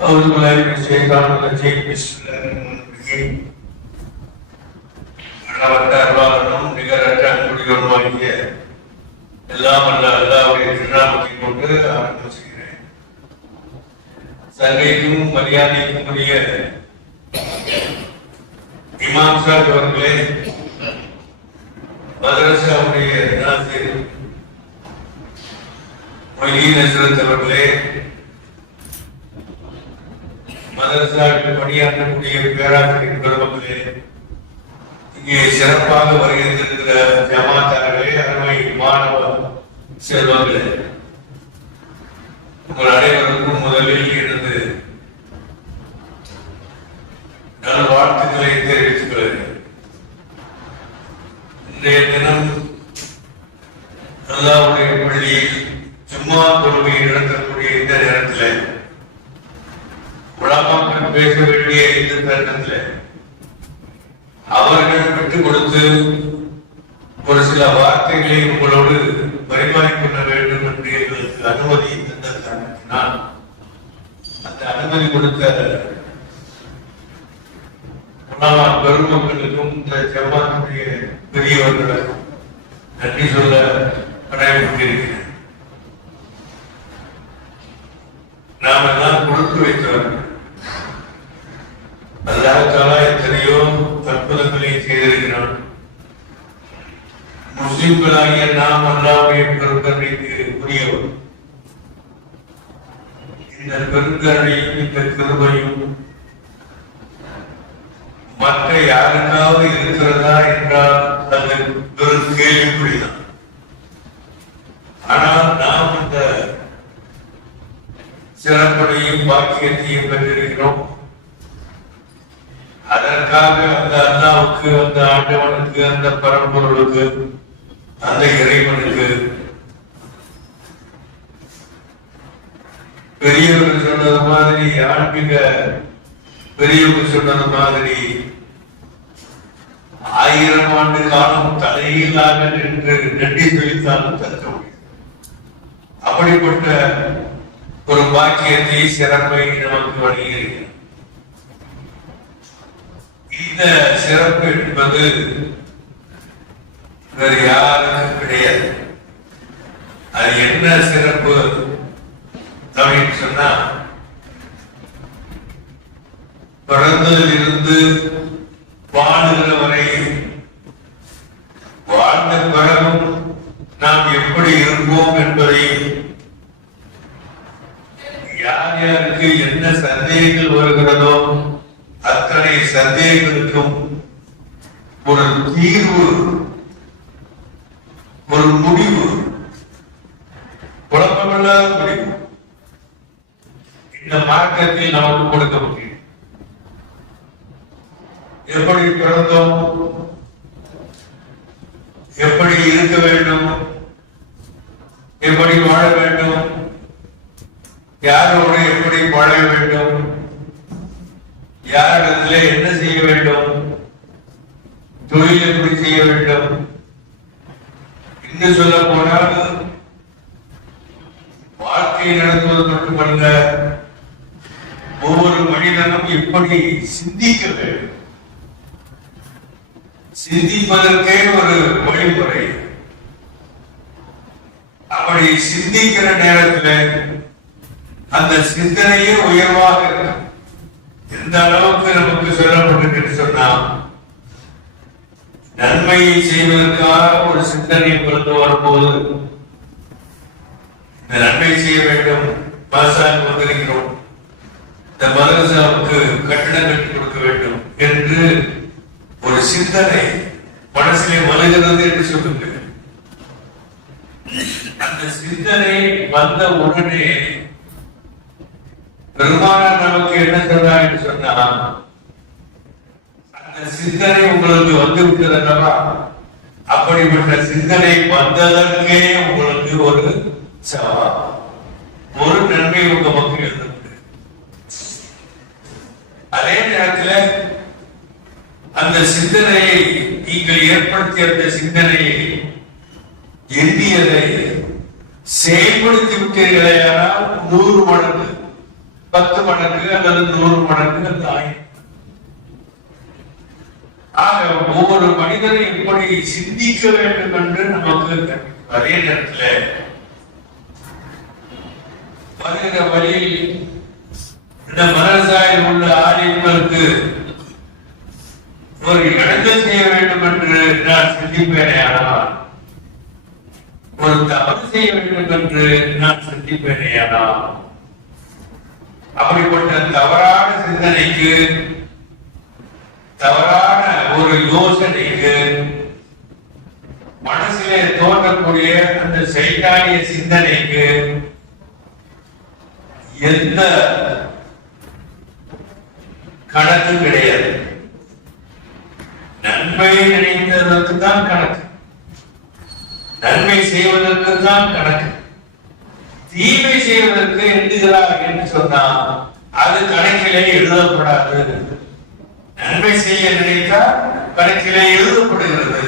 أعوذ بالله من الشيطان الرجيم بسم الله الرحمن الرحيم அளவற்ற அருளாளனும் நிகரற்ற அன்புடையவருமாகிய எல்லாம் அல்ல அல்லாவுடைய திருநாமத்தை கொண்டு ஆரம்பம் செய்கிறேன் சங்கைக்கும் மரியாதைக்கும் உரிய இமாம் சாஹிப் அவர்களே மதரசாவுடைய நாசிர் மொய்தீன் ஹசரத் அவர்களே மதரசாவில் பணியாற்றக்கூடிய பேராசிரியர் பெருமக்களே இங்கே சிறப்பாக வருகின்றிருக்கிற ஜமாத்தார்களே அருமை மாணவ செல்வங்களே. உங்கள் அனைவருக்கும் முதலில் இருந்து நல் வாழ்த்துக்களை தெரிவித்துக் கொள்கிறேன் இன்றைய தினம் அல்லாவுடைய பள்ளியில் ஜும்மா தொழுகை நடத்தக்கூடிய இந்த நேரத்தில் உலமாக்கள் பேச வேண்டிய இந்த தருணத்தில் அவர்கள் விட்டுக் கொடுத்து ஒரு சில வார்த்தைகளை உங்களோடு பரிமாறிக்கொள்ள வேண்டும் என்று எங்களுக்கு அனுமதி தந்த காரணத்தினால் அந்த அனுமதி கொடுத்த உலமா பெருமக்களுக்கும் இந்த ஜமாத்துடைய பெரியவர்களுக்கும் நன்றி சொல்ல கடமைப்பட்டிருக்கிறேன் நாம் எல்லாம் கொடுத்து வைத்தவர்கள் அல்லாஹாலா எத்தனையோ அற்புதங்களை செய்திருக்கிறான் முஸ்லிம்களாகிய நாம் அல்லாவுடைய பெருங்கருணைக்கு உரியவர் இந்த பெருங்கருணையும் இந்த கிருபையும் மற்ற யாருக்காவது இருக்கிறதா என்றால் அது வெறும் கேள்விக்குறிதான் ஆனால் நாம் இந்த சிறப்புடையும் பாக்கியத்தையும் பெற்றிருக்கிறோம் அதற்காக அந்த அண்ணாவுக்கு அந்த ஆண்டவனுக்கு அந்த பரம்பொருளுக்கு அந்த இறைவனுக்கு. பெரியவர்கள் சொன்னது மாதிரி ஆன்மீக பெரியவங்க சொன்னது மாதிரி ஆயிரம் ஆண்டு காலம் தலையிலாக நின்று நெட்டி சொல்லித்தாலும் தக்க முடியும். அப்படிப்பட்ட ஒரு பாக்கியத்தை சிறப்பை நமக்கு வழங்கியிருக்கிறது இந்த சிறப்பு என்பது வேறு யாருக்கும் கிடையாது. அது என்ன சிறப்பு அப்படின்னு சொன்னா பிறந்ததிலிருந்து வாழுகிற வரை வாழ்ந்த பிறகும் நாம் எப்படி இருப்போம் என்பதை யார் யாருக்கு என்ன சந்தேகங்கள் வருகிறதோ அத்தனை சந்தேகங்களுக்கும் ஒரு தீர்வு ஒரு முடிவு குழப்பமில்லாத முடிவு இந்த மார்க்கத்தில் நமக்கு கொடுக்க முடியும் எப்படி பிறந்தோம் எப்படி இருக்க வேண்டும் எப்படி வாழ வேண்டும் யாரோடு எப்படி வாழ வேண்டும்? யாரிடத்திலே என்ன செய்ய வேண்டும்? தொழில் எப்படி செய்ய வேண்டும்? இன்னும் சொல்ல போனால் வாழ்க்கையை நடத்துவது மட்டுமல்ல ஒவ்வொரு மனிதனும் எப்படி சிந்திக்க வேண்டும்? சிந்திப்பதற்கே ஒரு வழிமுறை. அப்படி சிந்திக்கிற நேரத்தில் அந்த சிந்தனையே உயர்வாக இருக்கும். எந்த அளவுக்கு நமக்கு சொல்லப்பட்டிருக்கு சொன்னா நன்மையை செய்வதற்காக ஒரு சிந்தனை பிறந்து வரும்போது இந்த நன்மை செய்ய வேண்டும் பாசாங்க வந்திருக்கிறோம். இந்த மதரசாவுக்கு கட்டிடம் கட்டி கொடுக்க வேண்டும் என்று ஒரு சிந்தனை மனசிலே மலர்கிறது என்று சொல்லுங்கள். அந்த சிந்தனை வந்த உடனே பெருமானார் நமக்கு என்ன சொல்றார் என்று சொன்னா அந்த சிந்தனை உங்களுக்கு வந்து விட்டது அல்லவா அப்படிப்பட்ட சிந்தனை வந்ததற்கே உங்களுக்கு ஒரு சவால். ஒரு நன்மை உங்க மக்கள் இருந்தது அதே நேரத்தில் அந்த சிந்தனையை நீங்கள் ஏற்படுத்திய அந்த சிந்தனையை எண்ணியதை செயல்படுத்தி விட்டீர்களே ஆனால் நூறு மடங்கு. பத்து மடங்கு அல்லது நூறு மடங்கு அல்லது ஆயிரம் ஆக ஒவ்வொரு மனிதரும் எப்படி சிந்திக்க வேண்டும் என்று நமக்கு அதே நேரத்தில் வருகிற வழியில் இந்த மதரசாயில் உள்ள ஆலயங்களுக்கு ஒரு இடத்தை செய்ய வேண்டும் என்று நான் சிந்திப்பேனே ஆனால் ஒரு தவறு செய்ய வேண்டும் என்று நான் சிந்திப்பேனே ஆனால் அப்படிப்பட்ட தவறான சிந்தனைக்கு தவறான ஒரு யோசனைக்கு மனசிலே தோன்றக்கூடிய அந்த சைத்தானிய சிந்தனைக்கு எந்த கணக்கு கிடையாது. நன்மை நினைத்ததற்கு தான் கணக்கு. நன்மை செய்வதற்கு தான் கணக்கு. தீமை செய்வதற்கு எண்ணுகிறார் என்று சொன்னால் அது கணக்கிலே எழுதப்படாது. நன்மை செய்ய நினைத்தால் கணக்கிலே எழுதப்படுகிறது.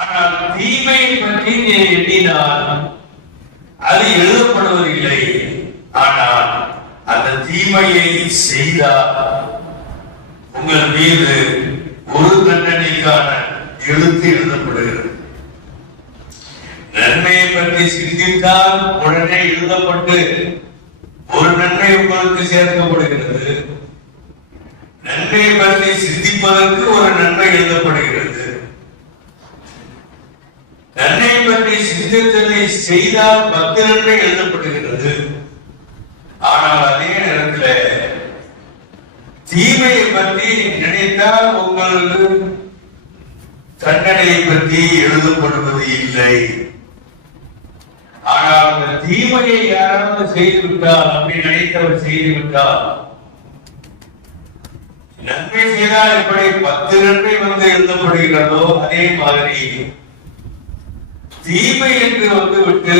ஆனால் தீமை பற்றி நீ எண்ணினால் அது எழுதப்படுவதில்லை. ஆனால் அந்த தீமையை செய்தால் உங்கள் மீது ஒரு தண்டனைக்கான எழுத்து எழுதப்படுகிறது. நன்மையை பற்றி சிந்தித்தால் உடனே எழுதப்பட்டு ஒரு நன்மை உங்களுக்கு சேர்க்கப்படுகிறது. நன்மையை பற்றி சிந்திப்பதற்கு ஒரு நன்மை எழுதப்படுகிறது. நன்மை பற்றி சிந்தித்தலை செய்தால் பத்து நன்மை எழுதப்படுகிறது. ஆனால் அதே நேரத்தில் தீமையை பற்றி நினைத்தால் உங்களுக்கு தண்டனையை பற்றி எழுதப்படுவது இல்லை. ஆனால் அந்த தீமையை யாராவது செய்துவிட்டால் அப்படி நினைத்தவர் செய்துவிட்டால் நன்மை செய்தால் எப்படி பத்து நன்மை வந்து எழுதப்படுகிறதோ அதே மாதிரி தீமை என்று வந்து விட்டு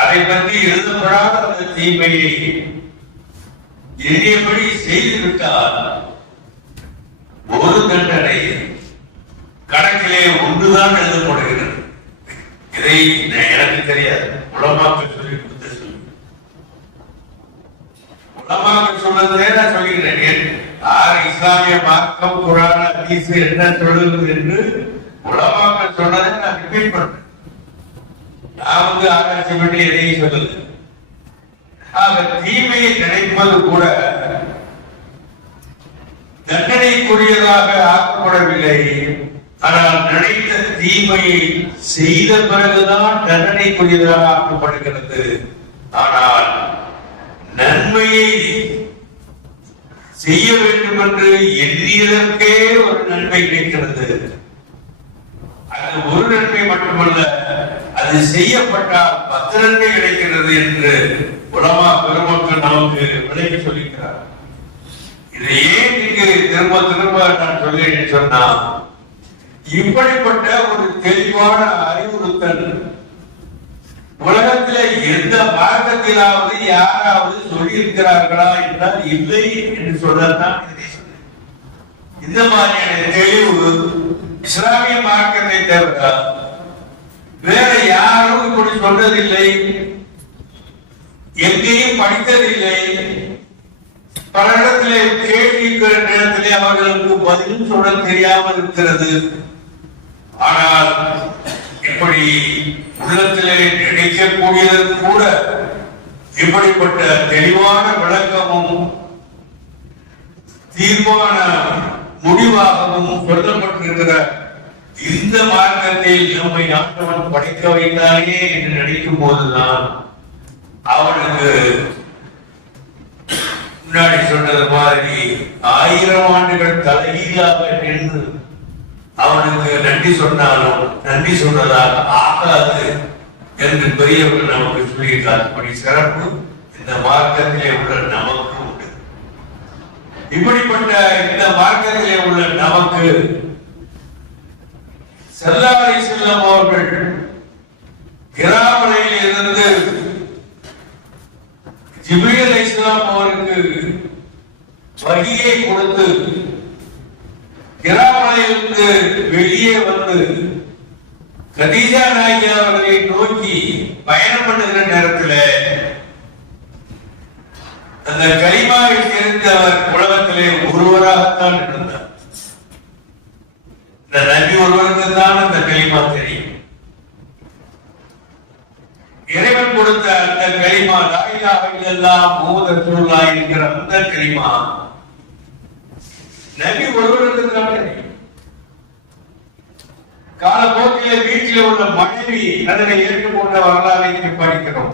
அதை பற்றி எழுதப்படாத அந்த தீமையை எண்ணியபடி செய்துவிட்டால் ஒரு தண்டனை கணக்கிலே ஒன்றுதான் எழுதப்படுகிறது. இதை எனக்கு தெரியாது. உலமாக்கள் சொல்லி கொடுத்து சொல்லி. உலமாக்கள் சொன்னதே நான் சொல்கிறேன் யார் இஸ்லாமிய மார்க்கம் குரான தீசு என்ன சொல்லுவது என்று உலமாக்கள் சொன்னதை நான் ரிப்பீட் பண்றேன். நான் வந்து ஆராய்ச்சி பண்ணி எதையும் சொல்லுது ஆக தீமையை நினைப்பது கூட தண்டனைக்குரியதாக ஆக்கப்படவில்லை. ஆனால் நினைத்த தீமையை செய்த பிறகுதான் தண்டனைக்குரியதாக ஆக்கப்படுகிறது. ஆனால் நன்மையை செய்ய வேண்டும் என்று எண்ணியதற்கே ஒரு நன்மை கிடைக்கிறது. அது ஒரு நன்மை மட்டுமல்ல அது செய்யப்பட்டால் பத்து நன்மை கிடைக்கிறது என்று உலமா பெருமக்கள் நமக்கு விளக்கி சொல்லிக்கிறார் இதை ஏன் இங்கு திரும்ப திரும்ப நான் சொல்லி சொன்னா இப்படிப்பட்ட ஒரு தெளிவான அறிவுறுத்தல் உலகத்திலே எந்த மார்க்கத்திலாவது யாராவது சொல்லி இருக்கிறார்களா என்றால் இல்லை என்று சொல்லத்தான் இந்த மாதிரியான தெளிவு இஸ்லாமிய மார்க்கத்தை தவிர வேற யாரும் இப்படி சொல்றதில்லை. எங்கேயும் படித்ததில்லை. பல இடத்திலே கேள்வி நேரத்திலே அவர்களுக்கு பதிலும் சொல்ல தெரியாமல் இருக்கிறது. ஆனால் இப்படி உள்ளத்திலே நினைக்கக்கூடியது கூட இப்படிப்பட்ட தெளிவான விளக்கமும் தீர்மான முடிவாகவும் சொல்லப்பட்டிருக்கிற இந்த மார்க்கத்தில் நம்மை ஆண்டவன் படிக்க வைத்தானே என்று நினைக்கும் போதுதான் அவனுக்கு முன்னாடி சொன்னது மாதிரி ஆயிரம் ஆண்டுகள் தலையீழாக நின்று அவனுக்கு நன்றி சொன்னாலும் நன்றி சொன்னதாக ஆகாது என்று பெரியவர்கள் நமக்கு சொல்லியிருக்கார் அப்படி சிறப்பு இந்த மார்க்கத்திலே உள்ள நமக்கு உண்டு. இப்படிப்பட்ட இந்த மார்க்கத்திலே உள்ள நமக்கு செல்லாரை செல்லம் அவர்கள் கிராமலையில் இருந்து ஜிபியல் இஸ்லாம் அவருக்கு வழியை கொடுத்து கிராமத்திற்கு வெளியே வந்து கதீஜா நாயகி அவர்களை நோக்கி பயணம் பண்ணுகிற நேரத்தில் அந்த கரிமாவை அவர் உலகத்திலே ஒருவராகத்தான் இருந்தார். இந்த நபி ஒருவருக்கு தான் அந்த கலிமா தெரியும். இறைவன் கொடுத்த அந்த கலிமா லாயிலாக இல்லல்லாம் மூத ரசூலுல்லாஹ் என்கிற அந்த கலிமா நபி ஒருவர் தான் காலப்போக்கிலே வீட்டில் உள்ள மனைவி அதனை ஏற்றுக்கொண்ட வரலாறை இங்கே படிக்கிறோம்.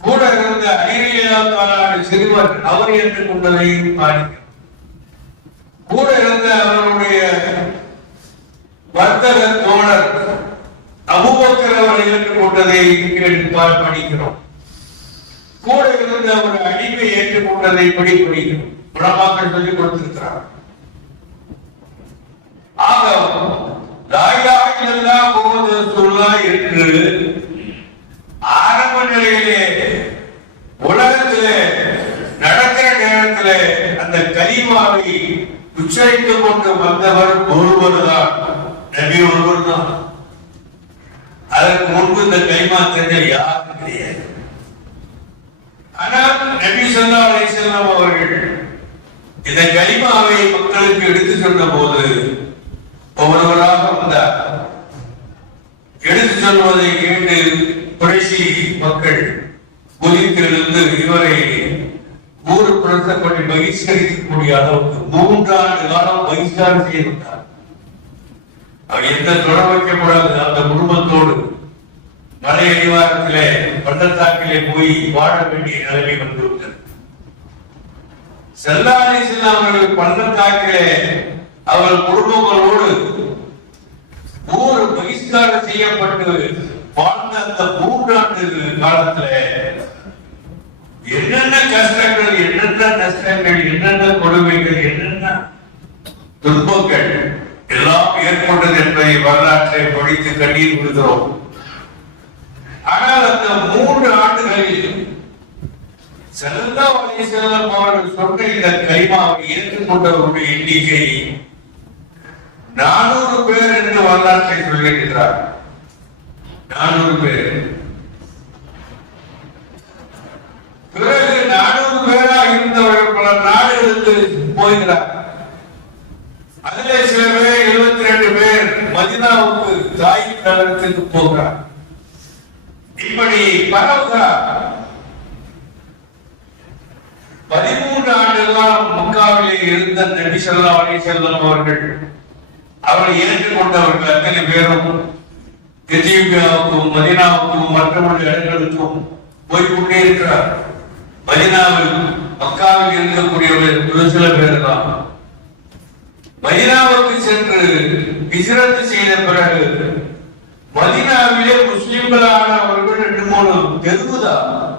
கூட இருந்த ஐரியாத்தாலான சிறுவர் அவர் ஏற்றுக்கொண்டதையும் பாடிக்கிறோம் கூட இருந்த அவருடைய வர்த்தக தோழர் அபுபக்கர் அவர் ஏற்றுக்கொண்டதை இங்கே பா- படிக்கிறோம். கூட இருந்த ஒரு அடிமை ஏற்றுக்கொண்டதை படி படிக்கிறோம் உலமாக்கள் சொல்லிக் கொடுத்திருக்கிறார். ஆக லாயிலாக இல்லல்லாஹ் முஹம்மது ரசூலுல்லாஹ் ஆரம்ப நிலையிலே உலகத்திலே நடக்கிற நேரத்திலே அந்த கலிமாவை உச்சரித்துக் கொண்டு வந்தவர் ஒருவர் தான் நபி ஒருவர் தான் அதற்கு முன்பு இந்த கைமா தெரிஞ்ச யாரும் கிடையாது ஆனால் நபி சொல்லா அலைஹி வஸல்லம் அவர்கள் இந்த கலிமாவை மக்களுக்கு எடுத்து சொன்ன போது ஒவ்வொருவராக வந்தார். எடுத்து சொல்வதை கேட்டு புரட்சி மக்கள் குதித்தெழுந்து இவரை ஊர் புறத்தப்படி பகிஷ்கரிக்கக்கூடிய அளவுக்கு மூன்றாண்டு காலம் பகிஷ்காரம் செய்துவிட்டார். அவர் எந்த தொடர் வைக்கப்படாது அந்த குடும்பத்தோடு மலை அடிவாரத்திலே பள்ளத்தாக்கிலே போய் வாழ வேண்டிய நிலைமை வந்துவிட்டது செல்லாடி அவர்கள் பள்ளத்தாக்கிலே அவர்கள் குடும்பங்களோடு ஊர் பகிஷ்காரம் செய்யப்பட்டு வாழ்ந்த அந்த மூன்றாண்டு காலத்துல என்னென்ன கஷ்டங்கள் என்னென்ன நஷ்டங்கள் என்னென்ன கொடுமைகள் என்னென்ன துன்பங்கள் எல்லாம் ஏற்பட்டது என்பதை வரலாற்றை படித்து கண்ணீர் விடுகிறோம். ஆனால் அந்த மூன்று ஆண்டுகளில் செல்லா வழி அவர்கள் சொன்ன இந்த கைமாவை ஏற்றுக்கொண்டவருடைய எண்ணிக்கை நானூறு பேர் என்று வரலாற்றை சொல்லியிருக்கிறார். நானூறு பேர். பிறகு நானூறு பேரா இருந்தவர்கள் பல நாடுகளுக்கு போகிறார் அதிலே சில பேர் எழுபத்தி ரெண்டு பேர் மதினாவுக்கு தாய் நகரத்துக்கு போகிறார். இப்படி பரவுகிறார். பதிமூன்று ஆண்டுகளாம் மக்காவிலே இருந்த நபி செல்லா அலி வஸல்லம் அவர்கள் அவரை ஏற்றுக்கொண்டவர்கள் அத்தனை பேரும் எத்தியோப்பியாவுக்கும் மதினாவுக்கும் மற்றொரு இடங்களுக்கும் போய்கொண்டே இருக்கிறார் மதினாவில் மக்காவில் இருக்கக்கூடியவர்கள் ஒரு சில பேர் தான் மதினாவுக்கு சென்று விசிரத்து செய்த பிறகு மதினாவிலே முஸ்லிம்களானவர்கள் ரெண்டு மூணு தெருவுதான்.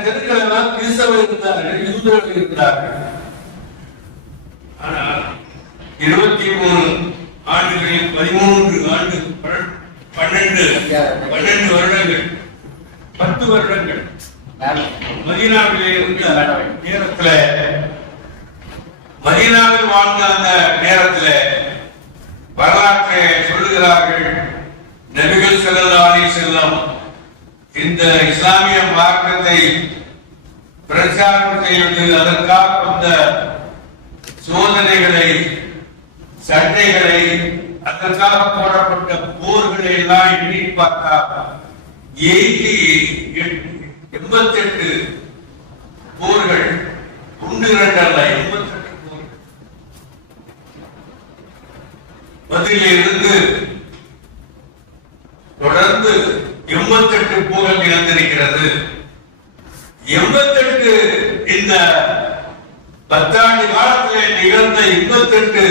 தெருக்கள் எல்லாம் கிறிஸ்தவர்கள் இருந்தார்கள் யூதர்கள் இருந்தார்கள் ஆனால் இருபத்தி மூணு ஆண்டுகளில் பதிமூன்று ஆண்டு பன்னெண்டு பன்னெண்டு வருடங்கள் பத்து வருடங்கள் மதீனாவிலே இருந்த நேரத்துல மதீனாவில் வாழ்ந்த அந்த நேரத்துல வரலாற்றை சொல்லுகிறார்கள் நபிகள் ஸல்லல்லாஹு அலைஹி செல்லம் இந்த இஸ்லாமிய மார்க்கத்தை பிரச்சாரம் செய்வது அதற்காக வந்த சோதனைகளை சண்டைகளை அதற்காக போடப்பட்ட போர்களை எல்லாம் எண்ணி பார்த்தா எய்தி எண்பத்தி எட்டு போர்கள் ஒன்று இரண்டு அல்ல எண்பத்தி எட்டு போர்கள். பதிலிருந்து தொடர்ந்து எண்பத்தெட்டு போர்கள் இழந்திருக்கிறது. எண்பத்தெட்டு இந்த பத்தாண்டு காலத்திலே நிகழ்ந்த எண்பத்தெட்டு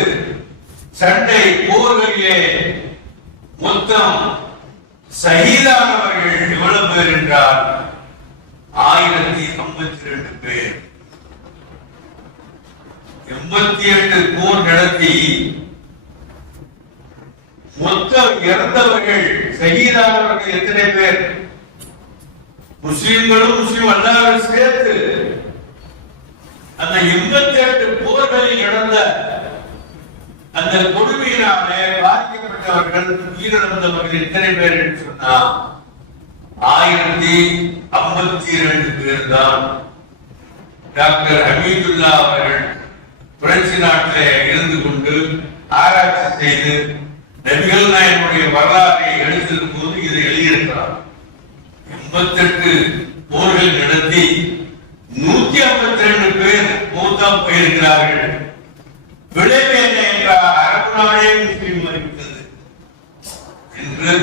சண்டை போர்களிலே மொத்தம் சகிதானவர்கள் எவ்வளவு பேர் என்றால் ஆயிரத்தி ஐம்பத்தி ரெண்டு பேர். எண்பத்தி எட்டு போர் நடத்தி மொத்தம் இறந்தவர்கள் சகிதானவர்கள் எத்தனை பேர்? முஸ்லிம்களும் முஸ்லிம் அல்லாவும் சேர்த்து அந்த எண்பத்தி எட்டு போர்களில் நடந்த அந்த கொடுமையினாலே பாதிக்கப்பட்டவர்கள் உயிரிழந்தவர்கள் எத்தனை பேர் என்று சொன்னா ஆயிரத்தி ஐம்பத்தி இரண்டு பேர் தான் டாக்டர் ஹமீதுல்லா அவர்கள் பிரெஞ்சு நாட்டிலே இருந்து கொண்டு ஆராய்ச்சி செய்து நபிகள் நாயனுடைய வரலாற்றை எழுதிடும் போது இதை எழுதியிருக்கிறார். எண்பத்தெட்டு போர்கள் நடத்தி நூத்தி ஐம்பத்தி ரெண்டு பேர் மூத்தம் போயிருக்கிறார்கள். விளைவு என்ன என்றால் அரபு நாடே முஸ்லீம் அறிவித்தது என்று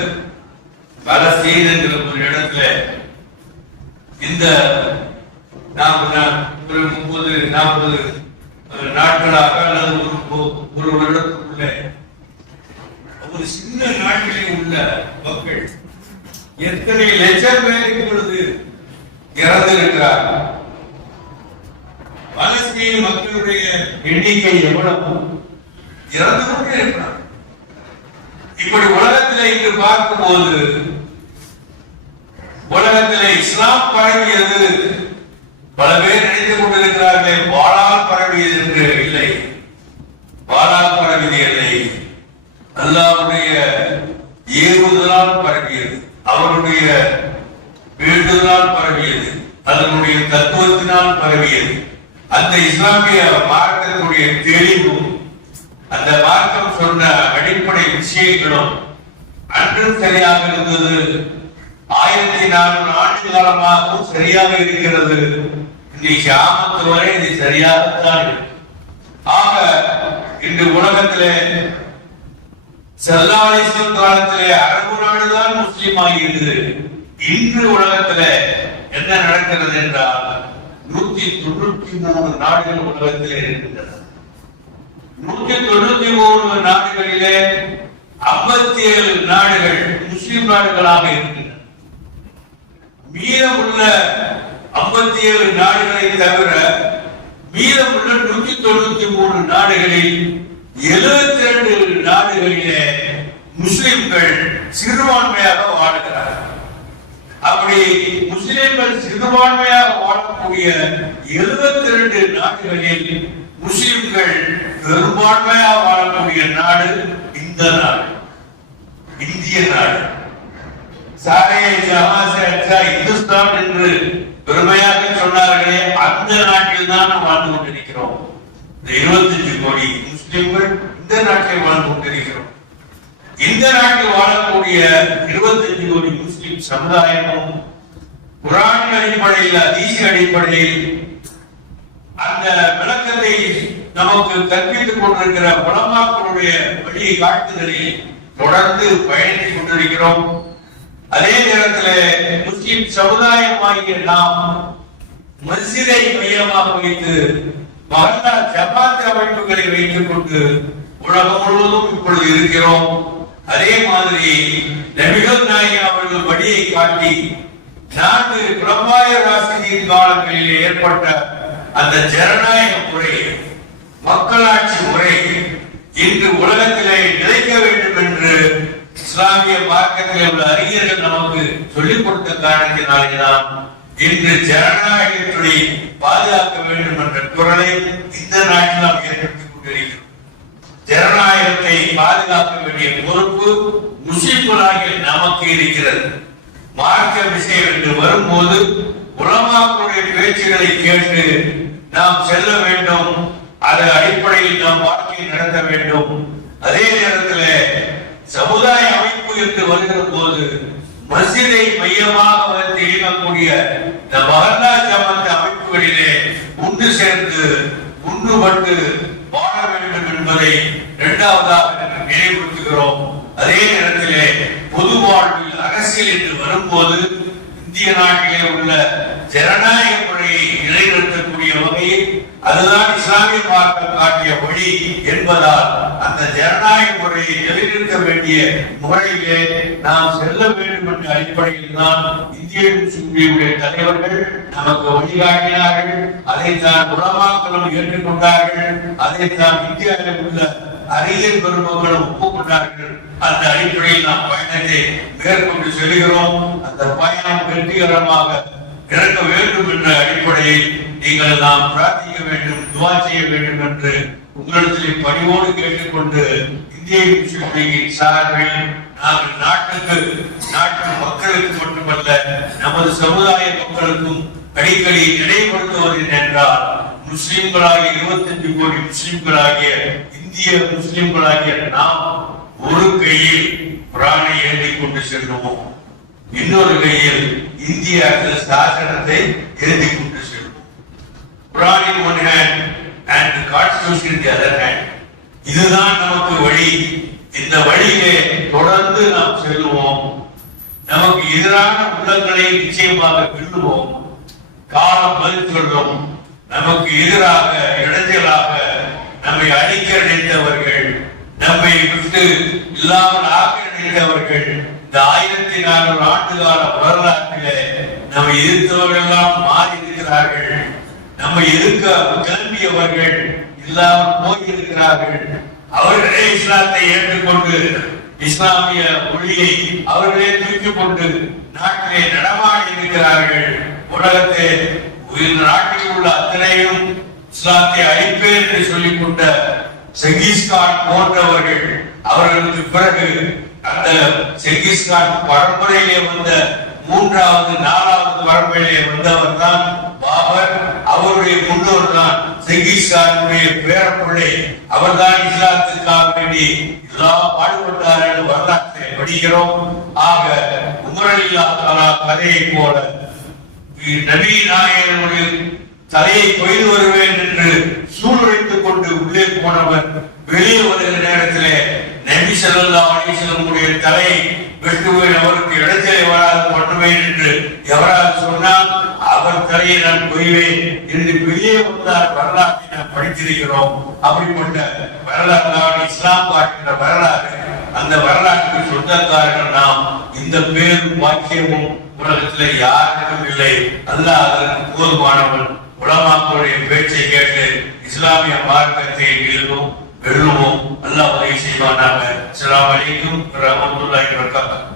பலஸ்தீன் என்கிற ஒரு இடத்துல இந்த நாம் ஒரு முப்பது நாற்பது நாட்களாக அல்லது ஒரு ஒரு சின்ன நாட்டிலே உள்ள மக்கள் எத்தனை லட்சம் பேர் இப்பொழுது இருக்கிறார் பலஸ்தீன் மக்களுடைய எண்ணிக்கை எவ்வளவு? இறந்து கொண்டே இருக்கிறார். இப்படி உலகத்திலே இன்று பார்க்கும்போது உலகத்திலே இஸ்லாம் பரவியது பல பேர் நினைத்துக் கொண்டிருக்கிறார்கள் வாழால் பரவியது என்று இல்லை வாழால் பரவியது இல்லை அல்லாவுடைய ஏவுதலால் பரவியது அவருடைய வேண்டுதலால் பரவியது அதனுடைய தத்துவத்தினால் பரவியது. அந்த இஸ்லாமிய மார்க்கத்துடைய தெளிவும் அந்த மார்க்கம் சொன்ன அடிப்படை விஷயங்களும் அன்றும் சரியாக இருந்தது. ஆயிரத்தி நானூறு ஆண்டு காலமாகவும் சரியாக இருக்கிறது. இன்னைக்கு ஆமத்து வரை இது சரியாகத்தான் ஆக இன்று உலகத்திலே செல்லாலிசம் காலத்திலே அரபு நாடுதான் முஸ்லீம் ஆகியது இன்று உலகத்திலே என்ன நடக்கிறது என்றால் நூத்தி தொண்ணூத்தி மூணு நாடுகள் உலகத்திலே இருக்கின்றன. நூத்தி தொண்ணூத்தி மூணு நாடுகளிலே ஐம்பத்தி ஏழு நாடுகள் முஸ்லிம் நாடுகளாக இருக்கின்றன. மீதமுள்ள ஐம்பத்தி ஏழு நாடுகளை தவிர மீதமுள்ள நூத்தி தொண்ணூத்தி மூணு நாடுகளில் எழுபத்தி ரெண்டு நாடுகளிலே முஸ்லிம்கள் சிறுபான்மையாக வாழ்கிறார்கள். அப்படி முஸ்லிம்கள் சிறுபான்மையாக வாழக்கூடிய எழுபத்தி ரெண்டு நாடுகளில் முஸ்லிம்கள் பெரும்பான்மையாக வாழக்கூடிய நாடு இந்த நாடு இந்திய நாடு. சாரையை அச்சா இந்துஸ்தான் என்று பெருமையாக சொன்னார்களே அந்த நாட்டில் தான் நாம் வாழ்ந்து கொண்டிருக்கிறோம். இந்த இருபத்தஞ்சு கோடி முஸ்லிம்கள் இந்த நாட்டில் வாழ்ந்து கொண்டிருக்கிறோம். இந்த நாட்டில் வாழக்கூடிய இருபத்தஞ்சு கோடி முஸ்லிம் சமுதாயமும் குரான் அடிப்படையில் அதீசி அடிப்படையில் அந்த விளக்கத்தை நமக்கு கற்பித்துக் கொண்டிருக்கிற உலமாக்களுடைய வழியை காட்டுதலில் தொடர்ந்து பயணித்துக் கொண்டிருக்கிறோம். அதே நேரத்தில் முஸ்லிம் சமுதாயமாகிய நாம் மஸ்ஜிதை மையமாக வைத்து மகல்லா ஜமாத் அமைப்புகளை வைத்துக் கொண்டு உலகம் முழுவதும் இப்பொழுது இருக்கிறோம். அதே மாதிரி நபிகள் நாயகம் அவர்கள் வழியை காட்டி நான்கு பிரம்மாய ராசியின் காலங்களில் ஏற்பட்ட அந்த ஜனநாயக முறை மக்களாட்சி முறை இன்று உலகத்திலே நிலைக்க வேண்டும் என்று இஸ்லாமிய மார்க்கத்தில் உள்ள அறிஞர்கள் நமக்கு சொல்லிக் கொடுத்த காரணத்தினாலேதான் இன்று ஜனநாயகத்தை பாதுகாக்க வேண்டும் என்ற குரலை இந்த நாட்டில் நாம் ஏற்படுத்திக் கொண்டிருக்கிறோம். ஜனநாயகத்தை பாதுகாக்க வேண்டிய பொறுப்பு முஸ்லிம்களாகிய நமக்கு இருக்கிறது. மார்க்க விஷயம் என்று வரும்போது உலமாக்களுடைய பேச்சுகளை கேட்டு நாம் செல்ல வேண்டும். அது அடிப்படையில் நாம் வாழ்க்கையை நடத்த வேண்டும். அதே நேரத்தில் சமுதாய அமைப்பு என்று வருகிற போது மசிதை மையமாக வைத்து இயங்கக்கூடிய இந்த மகல்லா ஜமாத் அமைப்புகளிலே ஒன்று சேர்ந்து ஒன்றுபட்டு வாழ வேண்டும் என்பதை இரண்டாவதாக நினைவுறுத்துகிறோம் அதே நேரத்திலே பொது வாழ்வில் அரசியல் என்று வரும்போது இந்திய நாட்டிலே உள்ள ஜனநாயக முறையை நிலைநிறுத்தக்கூடிய வகையில் அதுதான் இஸ்லாமிய மார்க்கம் காட்டிய வழி என்பதால் அந்த ஜனநாயக முறையை நிலைநிறுத்த வேண்டிய முறையிலே நாம் செல்ல வேண்டும் என்ற அடிப்படையில் தான் இந்திய முஸ்லிம்களுடைய தலைவர்கள் நமக்கு வழிகாட்டினார்கள். அதைத்தான் உலமாக்களும் ஏற்றுக்கொண்டார்கள். அதைத்தான் இந்தியாவில் உள்ள அறிஞர் பெருமக்களும் ஒப்புக்கொண்டார்கள். அந்த அடிப்படையில் நாம் பயணத்தை மேற்கொண்டு செல்கிறோம். அந்த பயணம் வெற்றிகரமாக இறக்க வேண்டும் என்ற அடிப்படையில் நீங்கள் நாம் பிரார்த்திக்க வேண்டும் துவா செய்ய வேண்டும் என்று உங்களிடத்தில் பணிவோடு கேட்டுக்கொண்டு இந்திய முஸ்லிம் சார்பில் நாங்கள் நாட்டுக்கு நாட்டு மக்களுக்கு மட்டுமல்ல நமது சமுதாய மக்களுக்கும் அடிக்கடி நினைவுபடுத்துவது என்றால் முஸ்லிம்களாகிய இருபத்தஞ்சு கோடி முஸ்லிம்களாகிய இந்திய முஸ்லிம்களாகிய நாம் ஒரு கையில் பிராணை ஏந்தி கொண்டு செல்லுவோம். இன்னொரு கையில் இந்திய அரசு சாசனத்தை ஏந்தி கொண்டு செல்வோம் பிராணி one hand and constitution the other hand இதுதான் நமக்கு வழி. இந்த வழியிலே தொடர்ந்து நாம் செல்லுவோம். நமக்கு எதிரான உள்ளங்களை நிச்சயமாக வெல்லுவோம். காலம் பதில் சொல்லும் நமக்கு எதிராக இடைஞ்சலாக நம்மை அழிக்க நினைத்தவர்கள் நம்மை விட்டு இல்லாமல் ஆக்க நினைத்தவர்கள் இந்த ஆயிரத்தி நானூறு ஆண்டு கால வரலாற்றிலே நம்மை எதிர்த்தவர்கள் எல்லாம் மாறி இருக்கிறார்கள். நம்மை எதிர்க்க கிளம்பியவர்கள் இல்லாமல் போயிருக்கிறார்கள் அவர்களே இஸ்லாத்தை ஏற்றுக்கொண்டு இஸ்லாமிய மொழியை அவர்களே தூக்கிக் கொண்டு நாட்டிலே நடமாடி இருக்கிறார்கள். உலகத்தை உயிர் நாட்டில் உள்ள அத்தனையும் இஸ்லாத்தை அழிப்பேன் என்று சொல்லிக் கொண்ட செங்கிஸ்கான் போன்றவர்கள் அவர்களுக்கு பிறகு அந்த செங்கிஸ்கான் பரம்பரையிலே வந்த மூன்றாவது நாலாவது பரம்பரையிலே வந்தவர் தான் பாபர். அவருடைய முன்னோர் தான் செங்கிஸ்கானுடைய பேரப்பிள்ளை. அவர்தான் இஸ்லாத்துக்காக வேண்டி எல்லாம் பாடுபட்டார் என்று வரலாற்றை படிக்கிறோம். ஆக உமரலில்லா கதையை போல நபி நாயகனுடைய தலையை கொய்து வருவேன் என்று சூழ்நிலைத்துக் கொண்டு உள்ளே போனவர் வெளியே வருகிற நேரத்திலே நபி செல்லா அலைஹி தலையை வெட்டுவேன். அவருக்கு இடத்திலே வராது பண்ணுவேன் என்று எவராது சொன்னால் அவர் தலையை நான் கொய்வேன் என்று வெளியே வந்தார். வரலாற்றை நாம் படித்திருக்கிறோம். அப்படிப்பட்ட வரலாறு இஸ்லாம் காட்டுகிற வரலாறு அந்த வரலாற்றுக்கு சொந்தக்காரர்கள் நாம் இந்த பேரும் வாக்கியமும் உலகத்தில் யாருக்கும் இல்லை. அல்லாஹ் அதற்கு போதுமானவன். உலமாக்களுடைய பேச்சை கேட்டு இஸ்லாமிய மார்க்கத்தை எழுதுவோம் எழுதுவோம் நல்லா உதவி செய்வானாக. அஸ்லாம் வலைக்கும் வரஹ்மத்துல்லாஹி வபரகாத்துஹு.